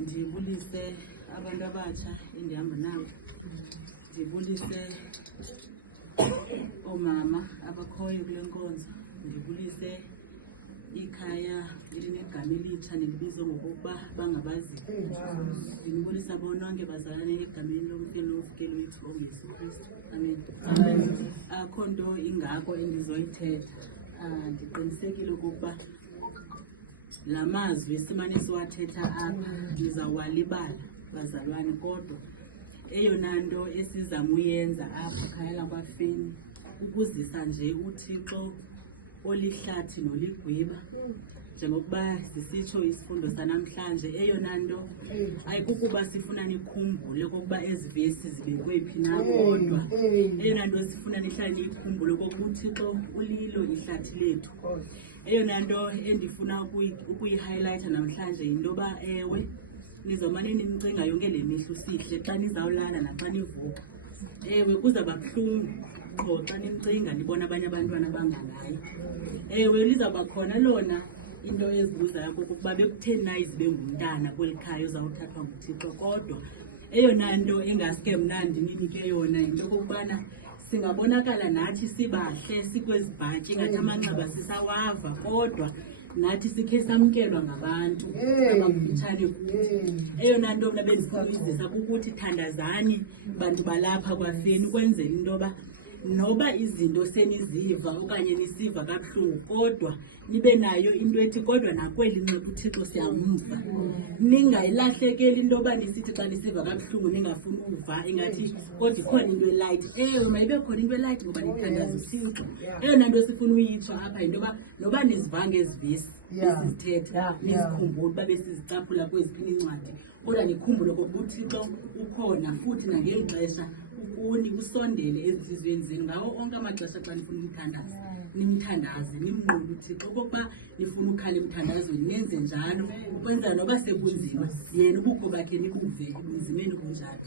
ndibulise abantu abatsha endihamba nabo, ndibulise oomama abakhoyo kule nkonzo, ndibulise ikhaya elinegama elitsha nelibizwa ngokokuba bangabazi. Ndinibulisa bononke bazalane egameni lomkeli nomvukeli wethu onguYesu Kristu. Amen. Akho nto ingako endizoyithetha. Ndiqinisekile okokuba la mazwi simane siwathetha apha ndizawalibala bazalwane, kodwa eyona nto esizama uyenza apha khaya lakwafeni ukuzisa nje uThixo olihlathi noligwiba, njengokuba sisitsho isifundo sanamhlanje. Eyona nto ayikukuba sifuna nikhumbule okokuba ezi vesi zibekwe phi na, kodwa eyona nto sifuna nihlale niyikhumbule okokuba uThixo ulilo ihlathi lethu. Eyona nto endifuna ukuyihighlighta namhlanje yinto yoba ewe nizomane nimcinga yonke le mihla usihle xa nizawulala naxa nivuka. Ewe kuzawuba buhlungu qho xa nimcinga nibona abanye abantwana bangangayo. Ewe lizawuba khona lona into ezibuzayo kokuba bekutheni na izibe ngumntana kweli khaya uzawuthathwa nguThixo, kodwa eyona nto engaske mnandi ninike yona yinto okokubana singabonakala nathi sibahle sikwezi bhatyi ngathi amanxeba sisawava, kodwa nathi sikhe samkelwa ngabantu abakufutshane kuthi. Eyona nto mna bendifuna uyizisa kukuthi thandazani bantu balapha kwafeni, ukwenzela into yoba noba izinto seniziva okanye nisiva kabuhlungu, kodwa nibe nayo into ethi kodwa nakweli nxeba uThixo siyamva. Ningayilahlekeli into yoba nisithi xa nisiva kabuhlungu ningafuni uva ingathi kodwa ikhona into elight. Ewe mayibe khona into elight ngoba nithandaza uThixo. Eyona nto sifuna uyitsho apha yinto yoba noba nizivanga ezi vesi besizithetha nizikhumbule uba besizicaphula kweziphi iincwadi, kodwa nikhumbule okokuba uThixo ukhona futhi nangeli xesha ukuni usondele ezintliziyweni zenu ngawo onke amaxesha xa nifuna umthandaza. Nimthandaze, nimnqule uThixo okokuba nifuna ukhala emthandazweni, nenze njalo ukwenzela noba sekunzima yena ubukho bakhe nibuve ebunzimeni kunjalo.